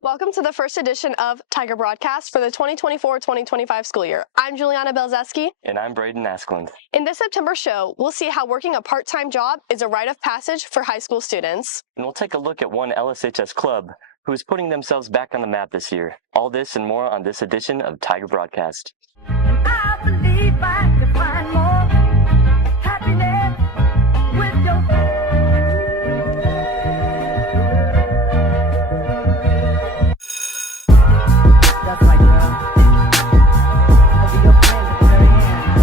Welcome to the first edition of Tiger Broadcast for the 2024-2025 school year. I'm Juliana Belzeski. And I'm Braden Askland. In this September show, we'll see how working a part-time job is a rite of passage for high school students. And we'll take a look at one LSHS club who is putting themselves back on the map this year. All this and more on this edition of Tiger Broadcast. I believe I can find more happiness with your That's my girl. I'll be your friend at the very end.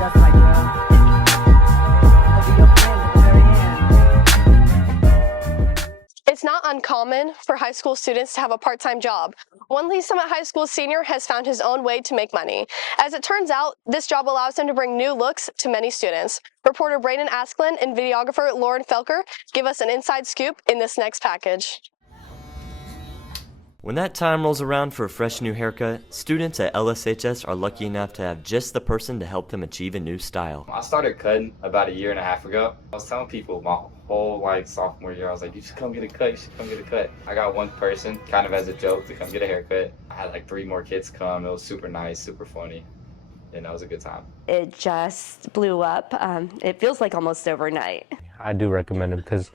That's my girl. I'll be your friend at the very end. It's not uncommon for high school students to have a part-time job. One Lee Summit High School senior has found his own way to make money. As it turns out, this job allows him to bring new looks to many students. Reporter Braden Askland and videographer Lauren Felker give us an inside scoop in this next package. When that time rolls around for a fresh new haircut, students at LSHS are lucky enough to have just the person to help them achieve a new style. I started cutting about a year and a half ago. I was telling people my whole sophomore year, I was like, you should come get a cut, you should come get a cut. I got one person kind of as a joke to come get a haircut. I had like 3 more kids come. It was super nice, super funny, and that was a good time. It just blew up. It feels like almost overnight. I do recommend him because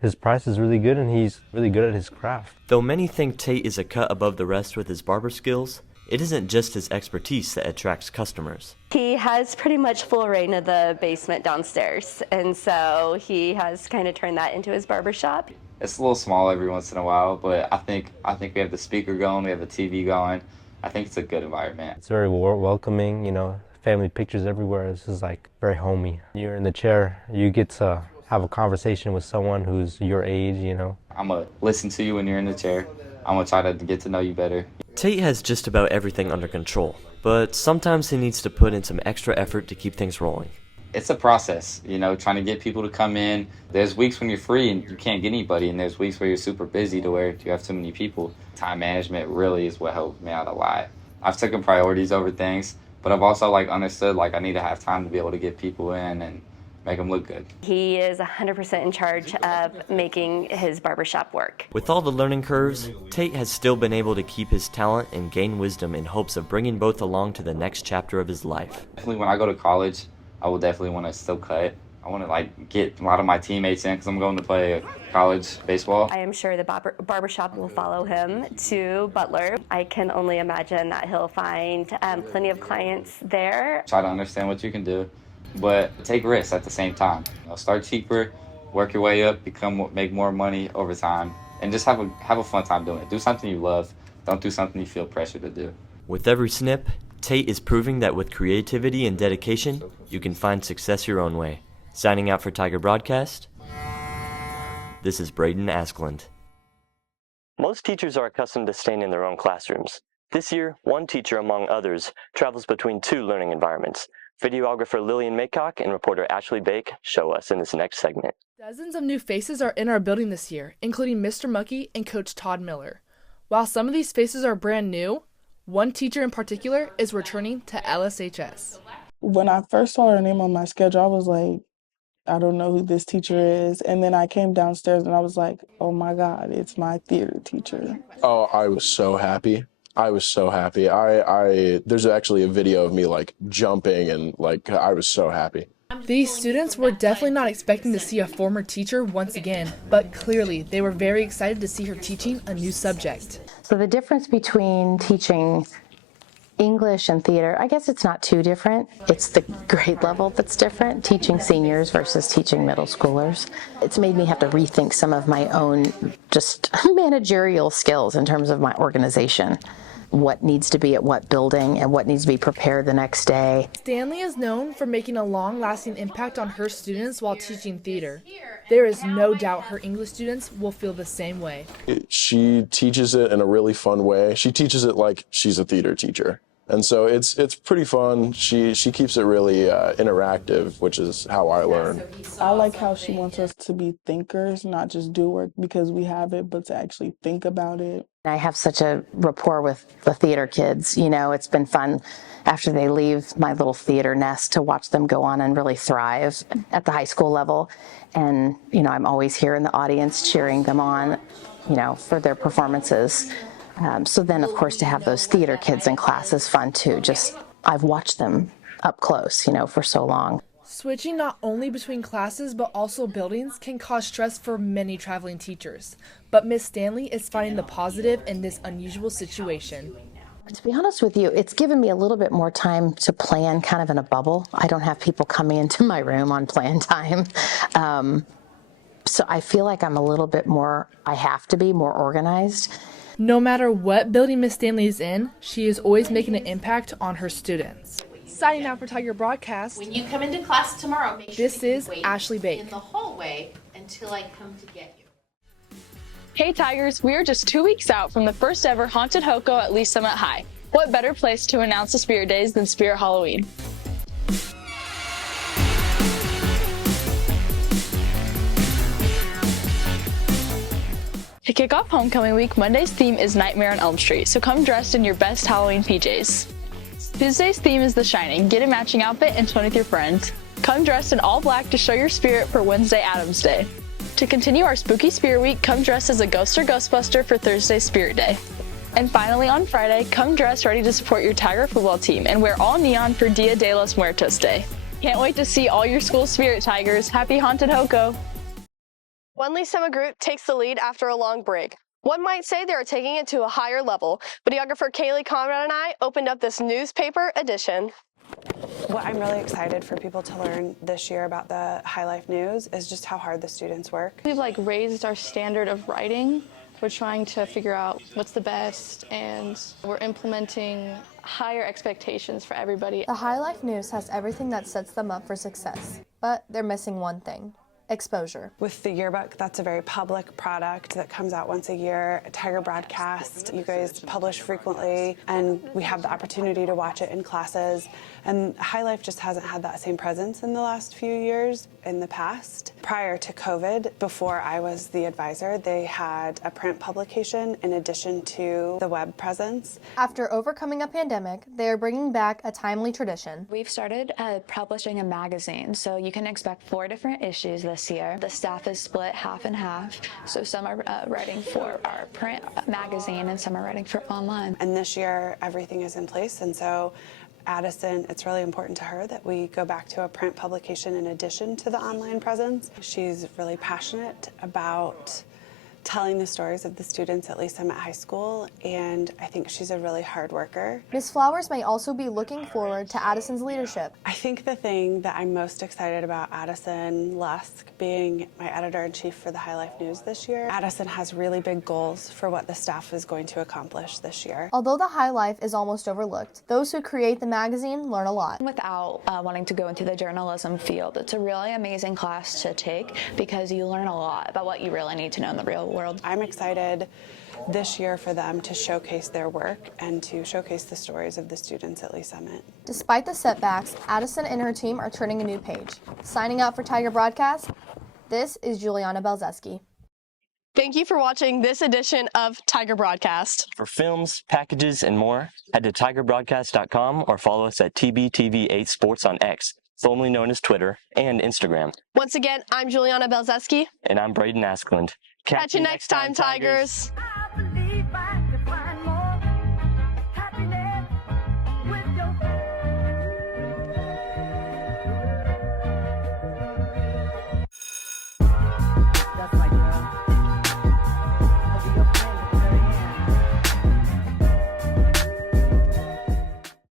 his price is really good and he's really good at his craft. Though many think Tate is a cut above the rest with his barber skills, it isn't just his expertise that attracts customers. He has pretty much full reign of the basement downstairs, and so he has kind of turned that into his barber shop. It's a little small every once in a while, but I think we have the speaker going, we have the TV going. I think it's a good environment. It's very welcoming, family pictures everywhere. It's just like very homey. You're in the chair, you get to have a conversation with someone who's your age, I'm going to listen to you when you're in the chair. I'm going to try to get to know you better. Tate has just about everything under control, but sometimes he needs to put in some extra effort to keep things rolling. It's a process, trying to get people to come in. There's weeks when you're free and you can't get anybody, and there's weeks where you're super busy to where you have too many people. Time management really is what helped me out a lot. I've taken priorities over things, but I've also understood I need to have time to be able to get people in and make them look good. He is 100% in charge of making his barbershop work. With all the learning curves, Tate has still been able to keep his talent and gain wisdom in hopes of bringing both along to the next chapter of his life. Definitely when I go to college, I will definitely want to still cut. I want to get a lot of my teammates in because I'm going to play college baseball. I am sure the barbershop will follow him to Butler. I can only imagine that he'll find plenty of clients there. Try to understand what you can do, but take risks at the same time. Start cheaper, work your way up, make more money over time, and just have a fun time doing it. Do something you love. Don't do something you feel pressure to do. With every snip, Tate is proving that with creativity and dedication, you can find success your own way. Signing out for Tiger Broadcast, this is Braden Askland. Most teachers are accustomed to staying in their own classrooms. This year, one teacher, among others, travels between 2 learning environments. Videographer Lillian Maycock and reporter Ashley Bake show us in this next segment. Dozens of new faces are in our building this year, including Mr. Mucky and Coach Todd Miller. While some of these faces are brand new, one teacher in particular is returning to LSHS. When I first saw her name on my schedule, I was like, I don't know who this teacher is. And then I came downstairs and I was like, oh my God, it's my theater teacher. Oh, I was so happy. I was so happy. There's actually a video of me jumping and I was so happy. These students were definitely not expecting to see a former teacher once again, but clearly they were very excited to see her teaching a new subject. So the difference between teaching English and theater, I guess it's not too different. It's the grade level that's different, teaching seniors versus teaching middle schoolers. It's made me have to rethink some of my own just managerial skills in terms of my organization. What needs to be at what building and what needs to be prepared the next day. Stanley is known for making a long-lasting impact on her students while teaching theater. There is no doubt her English students will feel the same way. She teaches it in a really fun way. She teaches it like she's a theater teacher. And so it's pretty fun. She keeps it really interactive, which is how I learn. I like how she wants us to be thinkers, not just do work because we have it, but to actually think about it I have such a rapport with the theater kids. You know, it's been fun after they leave my little theater nest to watch them go on and really thrive at the high school level. And, you know, I'm always here in the audience cheering them on, you know, for their performances. So then, of course, to have those theater kids in class is fun too. Just, I've watched them up close, you know, for so long. Switching not only between classes but also buildings can cause stress for many traveling teachers. But Miss Stanley is finding the positive in this unusual situation. To be honest with you, it's given me a little bit more time to plan kind of in a bubble. I don't have people coming into my room on plan time. So I feel like I'm a little bit more, I have to be more organized. No matter what building Miss Stanley is in, she is always making an impact on her students. Signing out for Tiger Broadcast. When you come into class tomorrow, make sure This is wait Ashley Bake. in the hallway until I come to get you. Hey Tigers, we are just 2 weeks out from the first ever Haunted Hoko at Lee Summit High. What better place to announce the Spirit Days than Spirit Halloween? To kick off homecoming week, Monday's theme is Nightmare on Elm Street, so come dressed in your best Halloween PJs. Tuesday's theme is The Shining. Get a matching outfit and fun with your friends. Come dressed in all black to show your spirit for Wednesday Adam's Day. To continue our spooky spirit week, come dressed as a ghost or ghostbuster for Thursday's Spirit Day. And finally on Friday, come dressed ready to support your Tiger football team and wear all neon for Dia de los Muertos Day. Can't wait to see all your school spirit Tigers. Happy Haunted Hoko! One Lee Summit group takes the lead after a long break. One might say they are taking it to a higher level. Videographer Kaylee Conrad and I opened up this newspaper edition. What I'm really excited for people to learn this year about the High Life News is just how hard the students work. We've raised our standard of writing. We're trying to figure out what's the best, and we're implementing higher expectations for everybody. The High Life News has everything that sets them up for success, but they're missing one thing. Exposure. With the yearbook, that's a very public product that comes out once a year. Tiger Broadcast, you guys publish frequently, and we have the opportunity to watch it in classes. And High Life just hasn't had that same presence in the last few years in the past. Prior to COVID, before I was the advisor, they had a print publication in addition to the web presence. After overcoming a pandemic, they are bringing back a timely tradition. We've started publishing a magazine, so you can expect 4 different issues this year. The staff is split half and half, so some are writing for our print magazine and some are writing for online. And this year, everything is in place, and so Addison, it's really important to her that we go back to a print publication in addition to the online presence. She's really passionate about telling the stories of the students at Lee Summit High School, and I think she's a really hard worker. Ms. Flowers may also be looking forward to Addison's leadership. I think the thing that I'm most excited about Addison Lusk being my editor-in-chief for the High Life News this year. Addison has really big goals for what the staff is going to accomplish this year. Although the High Life is almost overlooked, those who create the magazine learn a lot. Without wanting to go into the journalism field, it's a really amazing class to take because you learn a lot about what you really need to know in the real world. I'm excited this year for them to showcase their work and to showcase the stories of the students at Lee Summit. Despite the setbacks, Addison and her team are turning a new page. Signing out for Tiger Broadcast, this is Juliana Belzeski. Thank you for watching this edition of Tiger Broadcast. For films, packages, and more, head to tigerbroadcast.com or follow us at TBTV8 Sports on X, formerly known as Twitter, and Instagram. Once again, I'm Juliana Belzeski. And I'm Braden Askland. Catch you next time, Tigers.